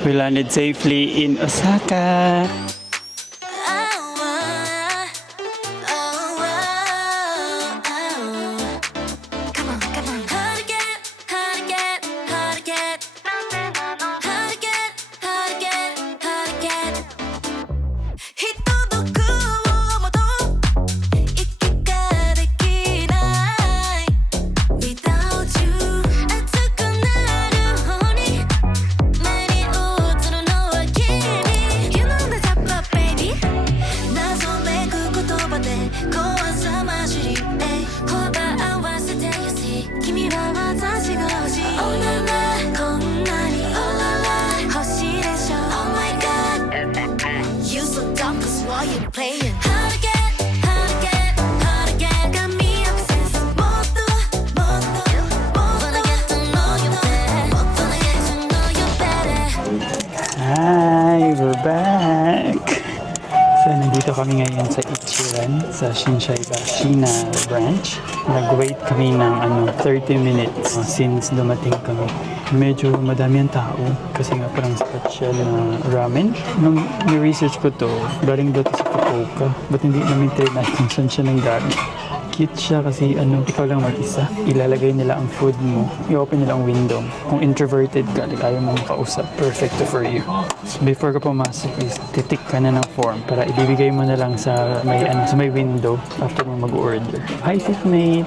We landed safely in Osaka. Hi, we're back! So, nandito kami ngayon sa Ichiran, sa Shinsaibashi na branch. Nag-wait kami ng 30 minutes since dumating kami. Medyo madami ang tao kasi nga parang sikat siya na ramen. Nung ni-research ko to, galing daw to sa Fukuoka. Ba't hindi namin trinay kung saan siya nanggaling? Cute siya kasi ikaw lang mag-isa. Ilalagay nila ang food mo. I-open nila ang window. Kung introverted ka, ayaw mo makausap, perfect to for you. So before ka pumasok is titik ka na ng form para ibibigay mo na lang sa may window after mo mag-order. Hi, seatmate!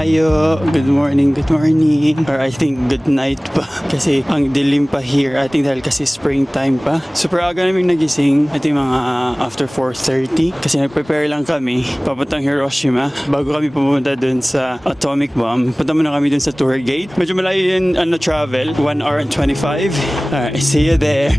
Hayo, good morning. Or I think good night pa. Kasi ang dilim pa here. I think dahil kasi springtime pa. Super aga namin nagising. I think mga after 4:30. Kasi nag-prepare lang kami. Papuntang Hiroshima. Bago kami pumunta dun sa atomic bomb. Punta muna kami dun sa tour gate. Medyo malayo yung travel. 1 hour and 25. Alright, see you there.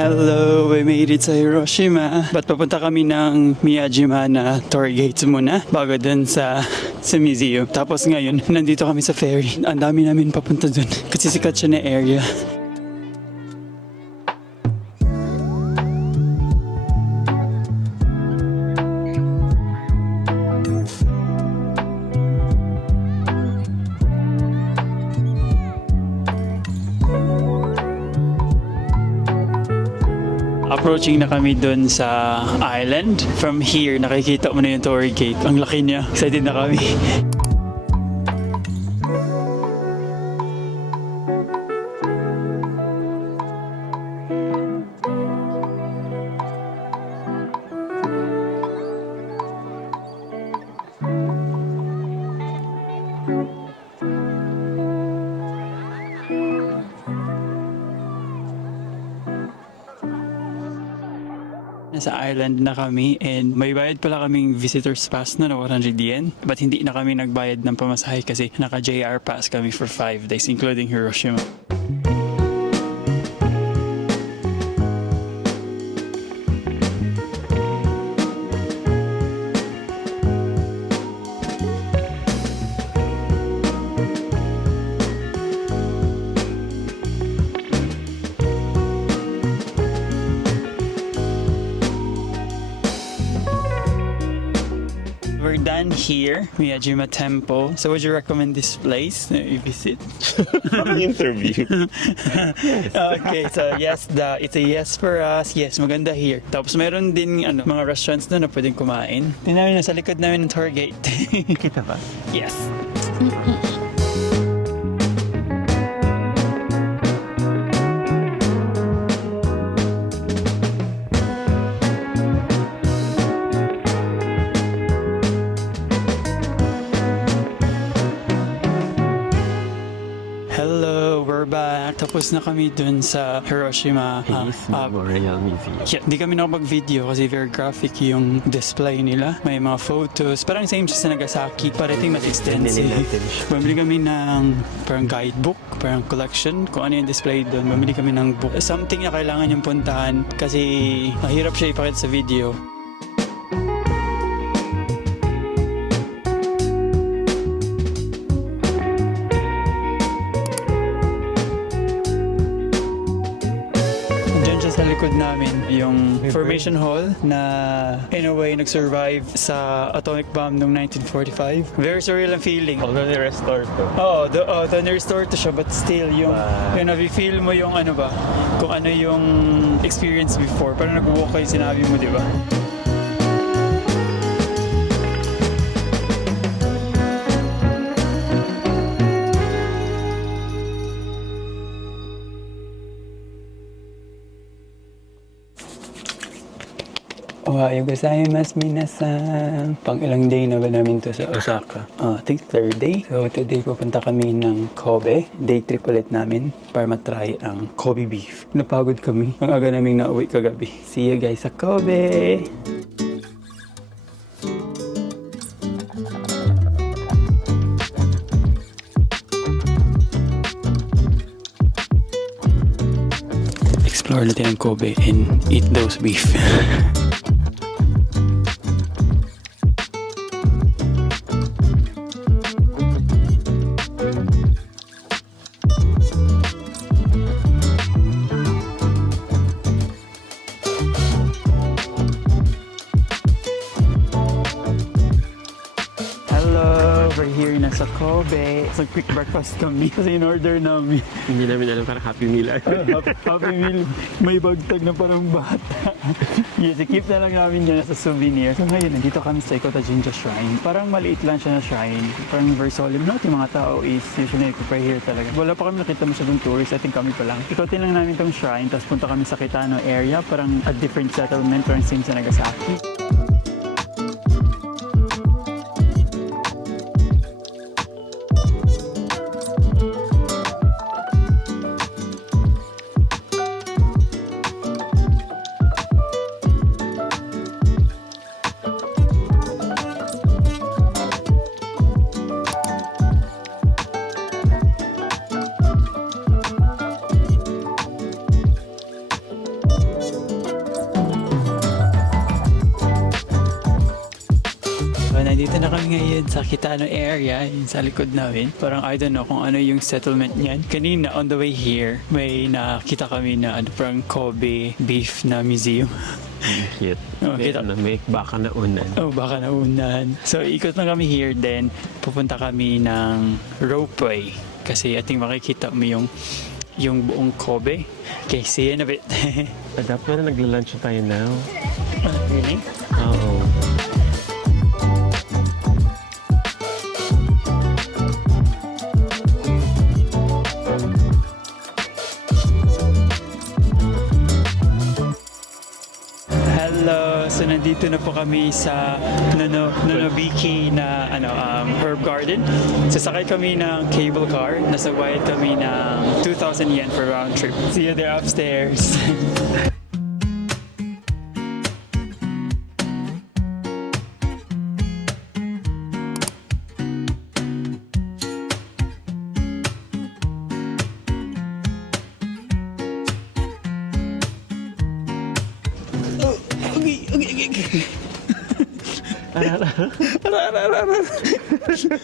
Hello, we made it sa Hiroshima. But papunta kami ng Miyajima na tour gates muna bago dun sa museum. Tapos ngayon, nandito kami sa ferry. Ang dami namin papunta dun kasi sikat siya na area. Approaching na kami dun sa island. From here, nakikita mo na yung tour gate. Ang laki niya. Excited na kami. Nasa island na kami and may bayad pala kaming visitor's pass na 100 yen. But hindi na kami nagbayad ng pamasahe kasi naka-JR pass kami for 5 days including Hiroshima. We're done here, Miyajima Temple. So would you recommend this place na i-visit? Interview. Okay, so yes, it's a yes for us. Yes, maganda here. Tapos meron din mga restaurants na pwedeng kumain. Tingnan namin sa likod namin ng tour gate. Kita ba? Yes. we're back. Tapos na kami dun sa Hiroshima. Peace Memorial Museum. Yeah, di kami nakapag-video kasi very graphic yung display nila. May mga photos. Parang same siya sa Nagasaki. Parating mas extensive. Binili natin siya. Bumili kami ng parang guidebook, parang collection. Kung ano yung display doon. Bumili kami ng book. Something na kailangan yung puntahan kasi mahirap siya ipakita sa video. Sa likod namin, yung formation hall na in a way nag-survive sa atomic bomb noong 1945. Very surreal ang feeling. Although ni-restore to. The na-restore to siya but still yung nafe-feel mo yung ano ba, kung ano yung experience before. Parang nag-walk kayo sinabi mo, di ba? Ohayo gozaimasu minasan. Pang ilang day na ba namin to sa Osaka? I think third day. So today pupunta kami ng Kobe. Day trip ulit namin para matry ang Kobe beef. Napagod kami. Ang aga naming nauwi kagabi. See you guys sa Kobe! Explore natin ang Kobe and eat those beef. We're here na sa Kobe. So quick breakfast kami kasi in-order namin. Hindi namin alam parang Happy Meal. Happy Meal. May bagtag na parang bata. Yes, keep na lang namin yan sa souvenir. So ngayon, nandito kami sa Ikota Jinja Shrine. Parang maliit lang siya na shrine. Parang very solemn. Not yung mga tao is usually nagpapray here talaga. Wala pa kami nakita masyadong tourist. I think kami pa lang. Ikotin lang namin tong shrine. Tapos punta kami sa Kitano area. Parang a different settlement. Parang same sa Nagasaki. Nandito na kami ngayon sa Kitano area, yung sa likod namin. Parang I don't know kung ano yung settlement niyan. Kanina on the way here, may nakita kami na parang Kobe beef na museum. Shit. Oh, kita. May baka na unan. Baka naunan. So ikot na kami here, then pupunta kami ng ropeway. Kasi I think makikita mo yung buong Kobe. Okay, see you in a bit. Dapat na nagla-lunch tayo now. Really? Oo. Hello! So nandito na po kami sa Nonobiki na herb garden. Sasakay kami ng cable car. Nasa bayad kami ng 2,000 yen for round trip. See you there upstairs.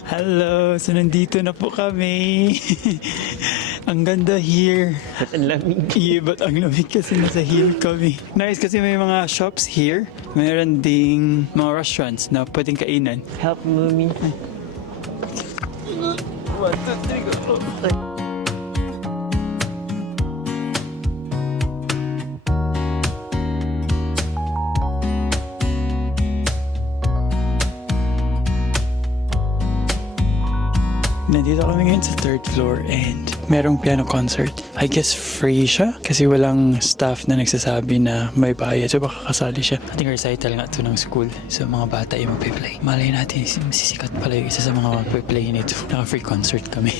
Hello! So nandito na po kami. Ang ganda here. At ang lamig. Yeah, but ang lamig kasi nasa hill kami. Nice kasi may mga shops here. Meron ding mga restaurants na pwedeng kainan. Help mommy. 1, 2, 3, go. Nandito kami ngayon sa third floor and merong piano concert. I guess free siya kasi walang staff na nagsasabi na may bayad. So baka kasali siya. I think recital nga ito ng school. So mga bata yung magpe-play. Malay natin, masisikat pala yung isa sa mga magpe-play nito. Naka-free concert kami.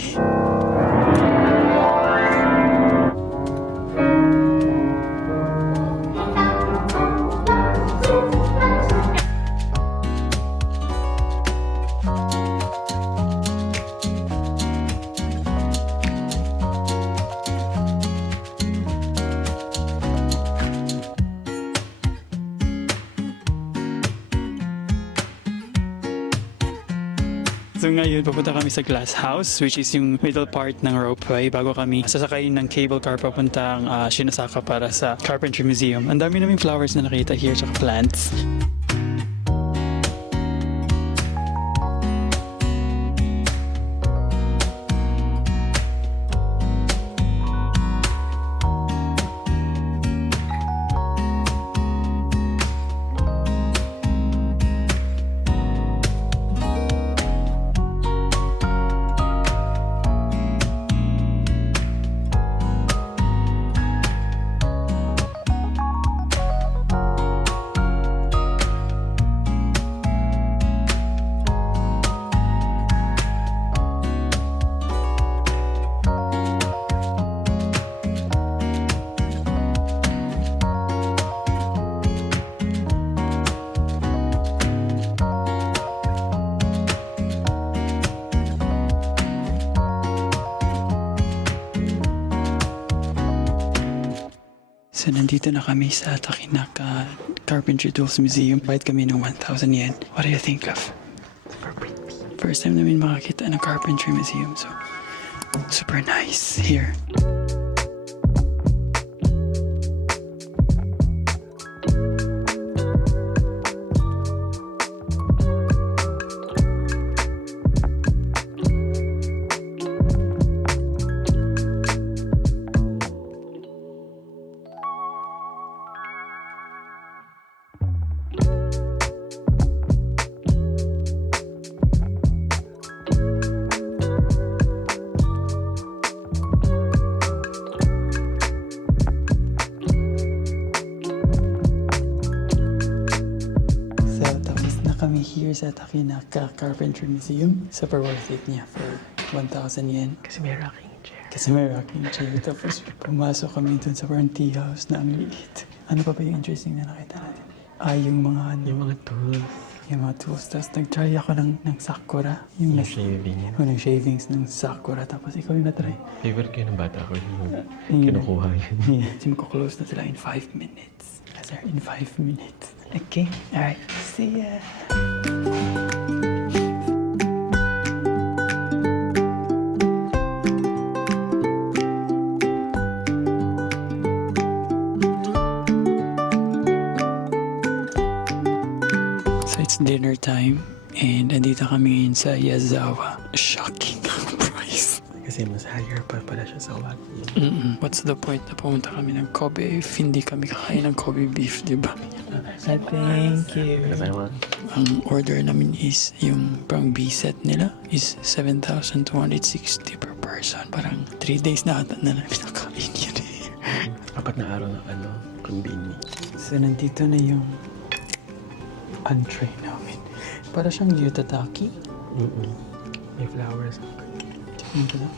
So ngayon, pupunta kami sa Glass House, which is yung middle part ng ropeway bago kami sasakay ng cable car papuntang Shinasaka para sa Carpentry Museum. Ang dami naming flowers na nakita here, tsaka plants. So, nandito na kami sa Takinaka Carpentry Tools Museum. Bayad kami ng 1,000 yen. What do you think of? First time namin makakita ng Carpentry Museum. So, super nice here. Kami here sa Takinaka Carpentry Museum. Super worth it niya for 1,000 yen. Kasi may rocking chair. Kasi may rocking chair. Tapos pumasok kami dun sa parang tea house na ang liit. Ano pa ba yung interesting na nakita natin? Yung mga ano. Yung mga tools. Yung mga tools. Tapos nag-try ako ng sakura. Yung Shaving. ng shavings ng sakura. Tapos ikaw yung na-try. Favorite ko yun ng bata ko. Yung Yun. kinukuha yun. Yeah. Kasi magko-close na sila in 5 minutes. Sir, in 5 minutes. Okay? Alright. See ya! So it's dinner time and andito kami ngayon sa Yazawa. Shocking ang price. Kasi mas higher pa pala siya sa Wagyu. What's the point na pumunta kami ng Kobe if hindi kami kakain ng Kobe beef, di ba? Thank you. Ang order namin is yung pang B set nila is 7,260 per person. Parang 3 days na ata na namin nakain yun. 4 na araw ng convenience. So nandito na yung entree namin. Para siyang yutataki. May flowers. Tignan ko na.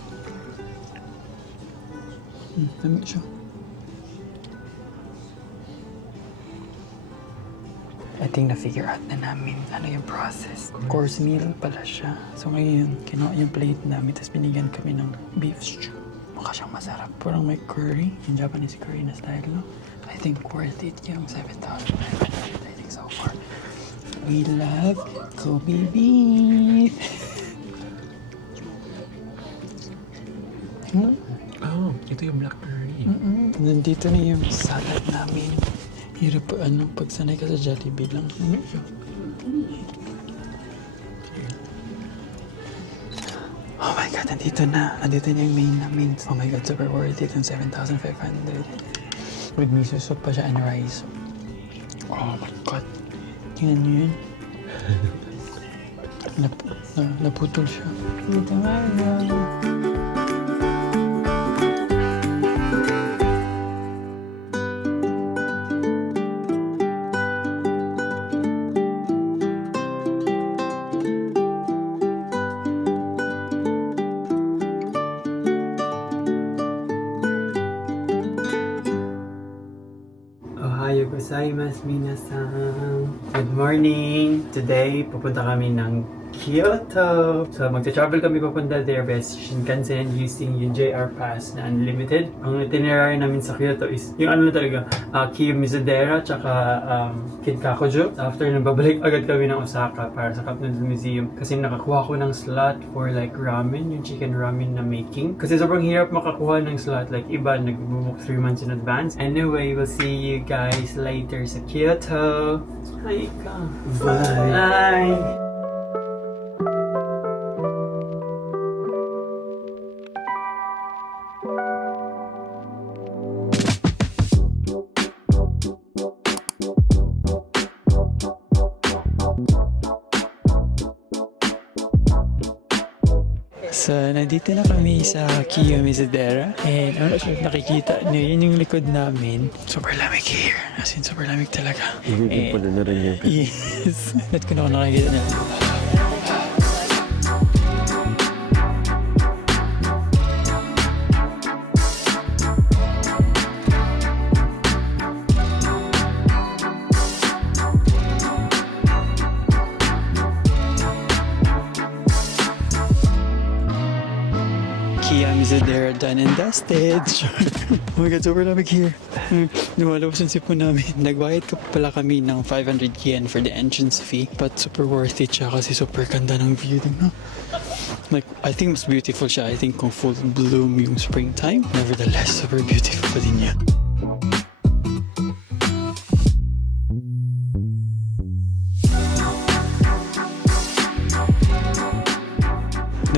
Dami siya. I think na-figure out na namin ano yung process. Course meal pala siya. So ngayon, kinuha yung plate namin tapos binigyan kami ng beef stew. Mukha siyang masarap. Parang may curry. Yung Japanese curry na style, no? I think worth it yung 7,000. I think so far. We love Kobe beef. Oh, ito yung black curry. Nandito na yung salad namin. Hirap pag sanay ka sa Jollibee lang. Oh my God, nandito na. Nandito na yung main namin. Oh my God, super worth it. Yung 7,500. With miso soup pa siya and rice. Oh my God. Tingnan niyo yun. Naputol siya. Dito nga yun. Ohayo gozaimasu minasan. Good morning! Today, pupunta kami ng Kyoto. So magta-travel kami papunta there by Shinkansen using yung JR Pass na unlimited. Ang itinerary namin sa Kyoto is yung ano talaga, Kiyomizu-dera tsaka Kinkakuju. So after nun, babalik agad kami ng Osaka para sa Cup Noodle Museum kasi nakakuha ko ng slot for like ramen, yung chicken ramen na making. Kasi sobrang hirap makakuha ng slot, like iba nag-book 3 months in advance. Anyway, we'll see you guys later sa Kyoto. Hi ka. Bye. Bye. So, nandito na kami sa Kiyomizu-dera. And I'm not sure if nakikita nyo, yun yung likod namin. Super lamig here. As in, super lamig talaga. Hindi pala na rin yun. Yes. Ba't ko na ako nakikita na? Kiyomizu-dera done and dusted. Oh my god, super lamig here. Lumalabas yung sipon namin. Nagbayad ka pala kami ng 500 yen for the entrance fee. But super worth it siya kasi super ganda ng view din. No? Like, I think mas beautiful siya. I think kung full bloom yung springtime. Nevertheless, super beautiful pa din niya.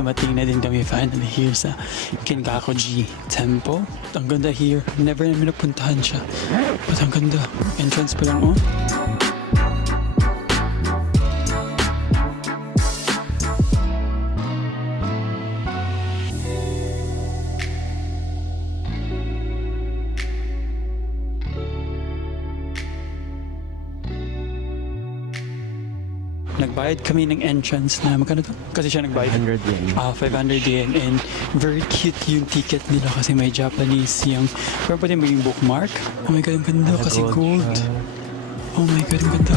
Dumating na din kami finally here sa Kinkakuji Temple. Ang ganda here. Never namin napuntahan siya. But ang ganda. Entrance pa lang, oh. Nagbayad kami ng entrance na magkano to? Kasi siya nagbayad. 100 yen. 500 yen. And very cute yung ticket nila kasi may Japanese yung... Pero pwede maging bookmark. Oh my god, ang ganda kasi gold. Oh my god, ang ganda.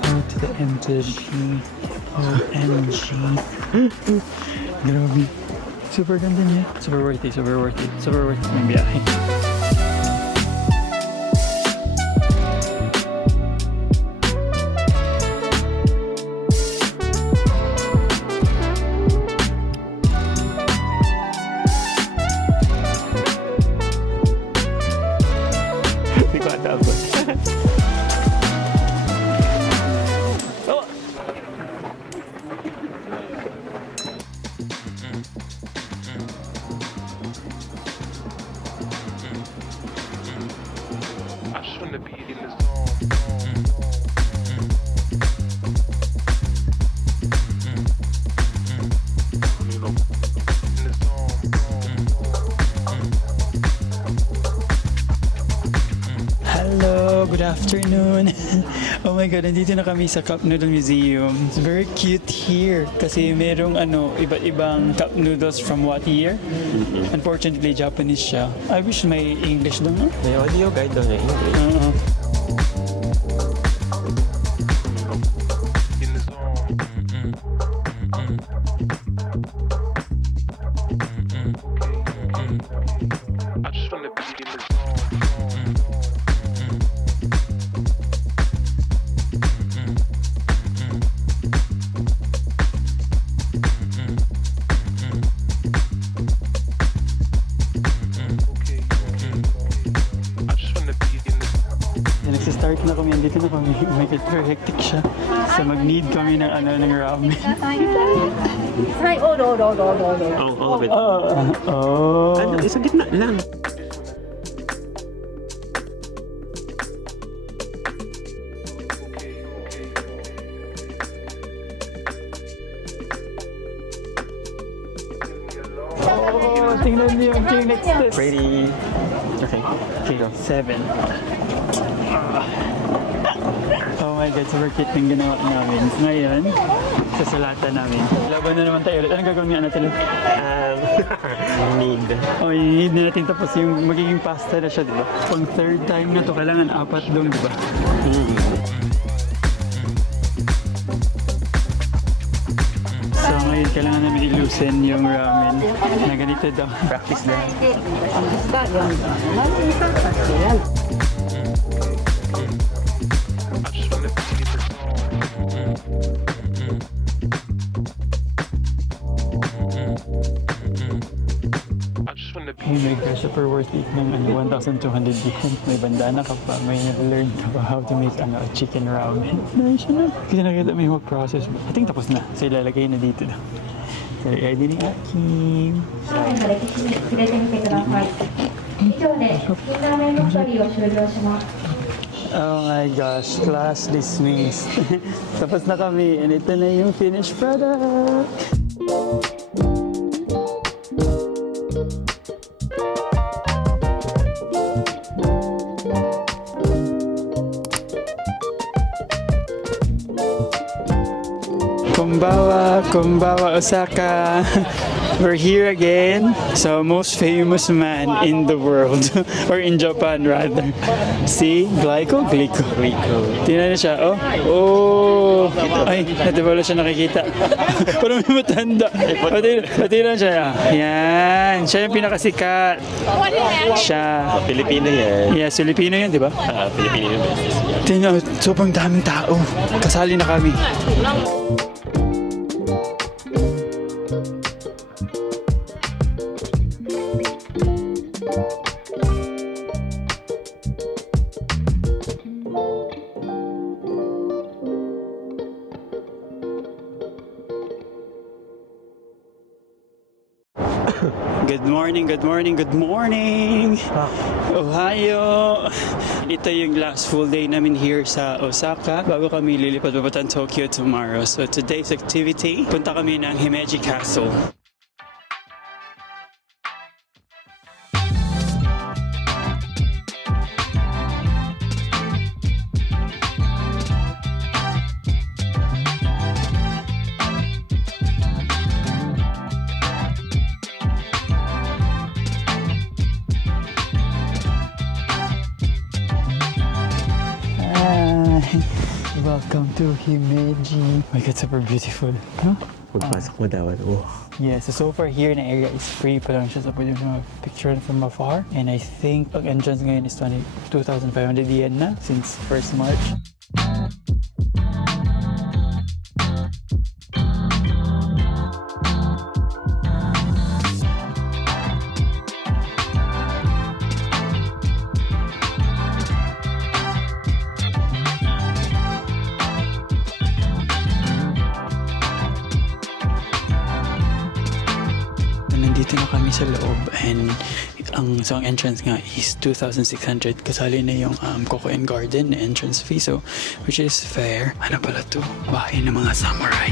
Oh, to the MTG. OMG. Grabe. Super ganda niya. Super worth it, super worth it. Super worth it ng biyahe. Hindi ko atapos. Oh! I shouldn't be in this zone. You know, in this zone. Hello, good afternoon. Oh my god, nandito na kami sa Cup Noodle Museum. It's very cute here kasi merong iba't ibang cup noodles from what year. Unfortunately, Japanese siya. I wish may English doon, no? May audio guide daw na English. In the zone. I just wanna be in the zone. I just wanna be in the Nagsistart na kami, andito na kami. Oh my god, very hectic siya. So mag-need kami ng ng ramen. はい、おろおろおろおろおろ。 Oh, all of it. Oh. Ano, isa gitna lang. Oh, tingnan niyo yung king next test. Ready. Okay. Okay, 7. Oh my God, super cute ng ginawa namin. Ngayon, sa salata namin. Laban na naman tayo ulit. Anong gagawin niya natin? Need. Oh, i-need na natin tapos yung magiging pasta na siya, di ba? Pang third time na to, kailangan 4 dong, di ba? So ngayon, kailangan namin i-loosen yung ramen na ganito daw. Practice na. Ang isda yan. Malisan kasi yan. I just wanna be in the zone. I just wanna be Oh my gosh, super worth it ng 1,200 yen. May bandana ka pa, may learn ka pa how to make chicken ramen. Nice na. Kasi nakita mo yung process. I think tapos na. So ilalagay na dito na. So ready ni Akim. 触れてみてください。以上で金ラーメンの処理を終了します。 Oh my gosh, class dismissed. Tapos na kami and ito na yung finished product. Konbawa, Osaka. We're here again. So, most famous man in the world. Or in Japan, rather. Si Glico? Glico. Tingnan na siya. Oh. Oh. Ay, hindi wala siya nakikita. Parang may matanda. Tingnan siya. Yan. Siya yung pinakasikat. Siya. Pilipino yan. Yes, Filipino yan, di ba? Pilipino yung business yan. Tingnan, sobrang daming tao. Kasali na kami. Good morning, good morning, good morning! Ohio! Ito yung last full day namin here sa Osaka bago kami lilipad papuntang Tokyo tomorrow. So today's activity, punta kami ng Himeji Castle. Welcome to Himeji. Oh my God, super beautiful. Huh? Pagpasok mo daw, oh. Yeah, so far here na area is free pa lang siya. So pwede mo picture from afar. And I think ang entrance ngayon is 2,500 yen na since 1st March. Nandito na kami sa loob and ang entrance nga is 2,600 kasali na yung Coco and Garden entrance fee, so which is fair. Ano pala to? Bahay ng mga samurai.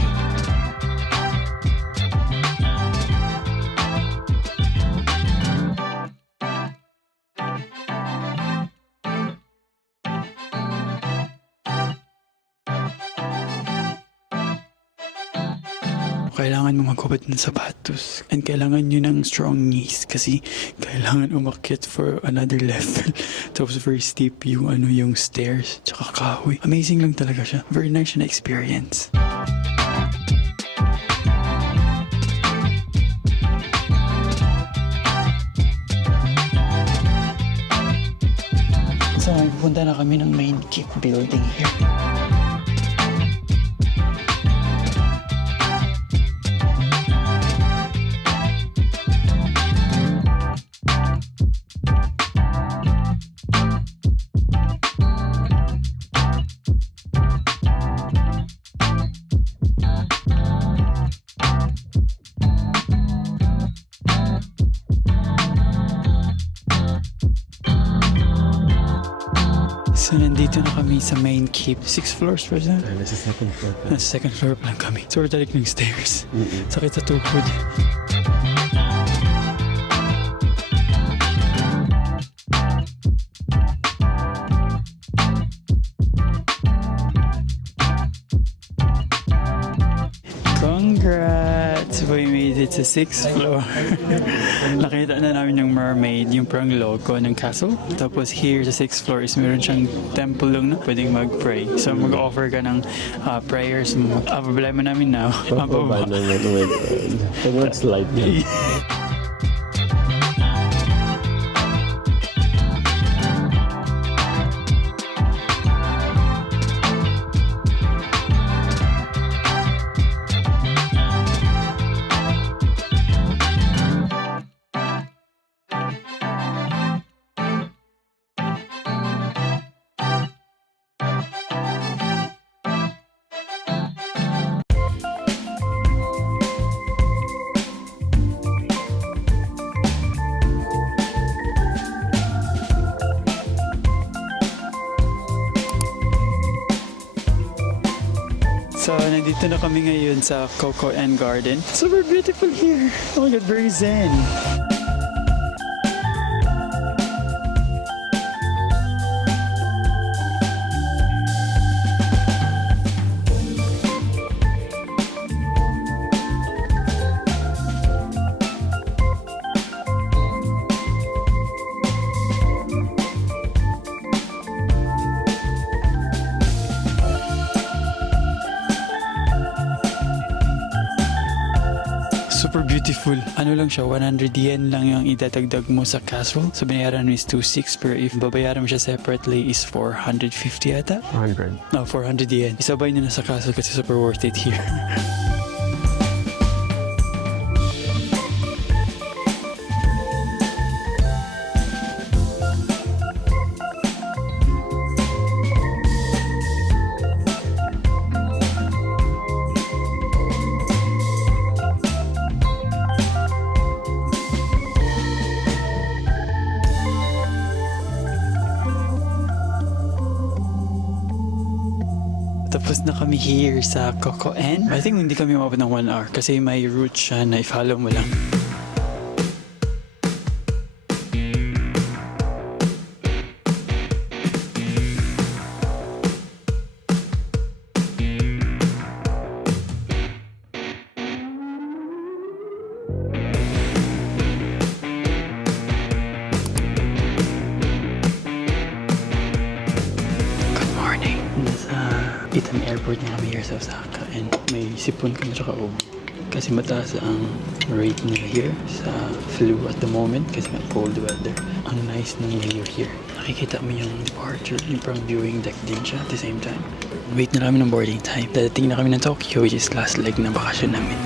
Kailangan mo maghubad ng sapatos and kailangan nyo ng strong knees kasi kailangan umakyat for another level. Tapos very steep yung yung stairs tsaka kahoy. Amazing lang talaga siya. Very nice na experience. So pupunta na kami ng main keep building here. So, nandito na kami sa main keep. 6 floors pa siya. Nasa second floor pa. Nasa second floor pa lang kami. So, we're tarik ng stairs. Sakit sa tuhod. Congrats! We made it sa 6th floor. Nakita na namin yung mermaid, yung parang logo ng castle. Tapos here sa 6th floor is meron siyang temple lang na pwedeng mag-pray. So mag-offer ka ng prayers mo. Problema namin now. Pababa naman. Oh my God. Pag mag-slide yan. So, nandito na kami ngayon sa Coco and Garden. Super beautiful here. Oh my God, very zen. Super beautiful. Ano lang siya, 100 yen lang yung idadagdag mo sa castle. So, binayaran mo is 2,600 pero if babayaran mo siya separately is 450 yata? 100. No, 400 yen. Isabay nyo na sa castle kasi super worth it here. Tapos na kami here sa Coco N. I think hindi kami umabot ng 1 hour kasi may route siya na i-follow mo lang. Itan Airport na kami here sa Osaka and may sipon kami tsaka ubo. Kasi mataas ang rate nila here sa flu at the moment kasi nga cold weather. Ang nice ng view here. Nakikita mo yung departure, yung parang viewing deck din siya at the same time. Wait na kami ng boarding time. Dadating na kami ng Tokyo which is last leg ng bakasyon namin.